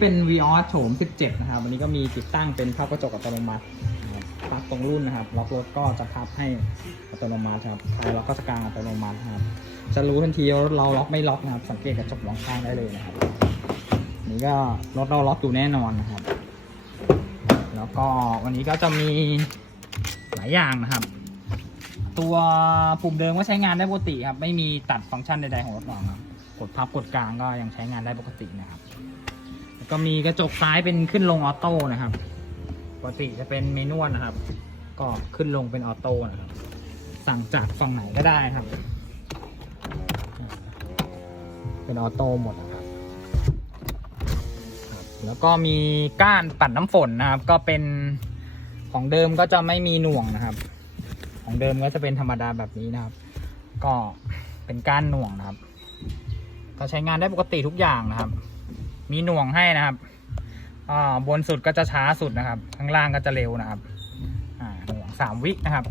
เป็น v ีออสโฉม 17 นะครับ วันนี้ก็มีติดตั้งเป็นภาพกระจกอัตโนมัตินะครับปลั๊กตรงรุ่นนะครับ ล็อกรถก็จะพับให้อัตโนมัติครับใครล็อกก็จะกลางอัตโนมัตินะครับ จะรู้ทันทีว่ารถเราล็อกไม่ล็อกนะครับ สังเกตกระจกมองข้างได้เลยนะครับ นี่ก็รถเราล็อกอยู่แน่นอนนะครับ แล้วก็วันนี้ก็จะมีหลายอย่างนะครับ ตัวปุ่มเดิมก็ใช้งานได้ปกติครับ ไม่มีตัดฟังก์ชันใดๆของรถเราครับ กดพับกดกลางก็ยังใช้งานได้ปกตินะครับ ก็มีกระจกซ้ายเป็นขึ้นลงออโต้นะครับปกติจะเป็นเมนวลนะครับ ก็ขึ้นลงเป็นออโต้นะครับ สั่งจากฝั่งไหนก็ได้ครับ เป็นออโต้หมดนะครับ แล้วก็มีก้านปัดน้ำฝนนะครับ ก็เป็นของเดิมก็จะไม่มีหน่วงนะครับ ของเดิมก็จะเป็นธรรมดาแบบนี้นะครับ ก็เป็นก้านหน่วงนะครับ ก็ใช้งานได้ปกติทุกอย่างนะครับ มีหน่วงให้นะครับอ่าบนสุดก็จะช้าสุดนะครับ ข้างล่างก็จะเร็วนะครับอ่าหน่วงสามวินะครับ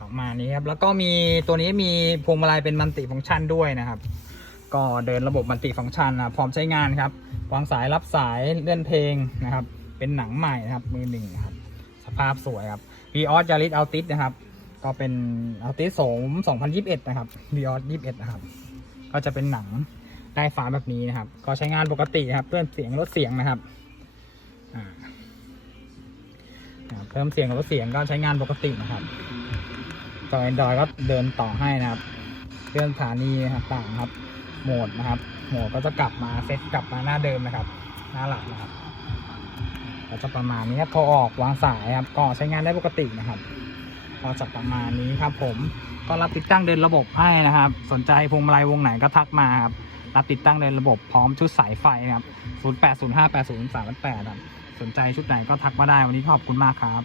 ประมาณนี้ครับ แล้วก็มีตัวนี้มีพวงมาลัยเป็นมัลติฟังก์ชันด้วยนะครับ ก็เดินระบบมัลติฟังก์ชันนะพร้อมใช้งานครับวางสายรับสายเลื่อนเพลงนะครับ เป็นหนังใหม่นะครับ มือหนึ่งครับ สภาพสวยครับ v ีออสยาริสอัลติสนะครับ ก็เป็นอัลติสสม2021 นะครับ v ีออส21 นะครับ ก็จะเป็นหนัง ได้ฟ้าแบบนี้นะครับ ก็ใช้งานปกติครับ เพิ่มเสียงลดเสียงนะครับเพิ่มเสียงลดเสียงก็ใช้งานปกตินะครับจอ Android ก็เดินต่อให้นะครับเลื่อนสถานีนะครับต่างครับ โหมดนะครับ โหมดก็จะกลับมาเซตกลับมาหน้าเดิมนะครับ หน้าหลักนะครับ ก็จะประมาณนี้ครับพอออกวางสายครับ ก็ใช้งานได้ปกตินะครับก็จะประมาณนี้ครับผมก็รับติดตั้งเดินระบบให้นะครับ สนใจพวงมาลัยวงไหนก็ทักมาครับ รับติดตั้งในระบบพร้อมชุดสายไฟนะครับ 08058038ครับ สนใจชุดไหนก็ทักมาได้ วันนี้ขอบคุณมากครับ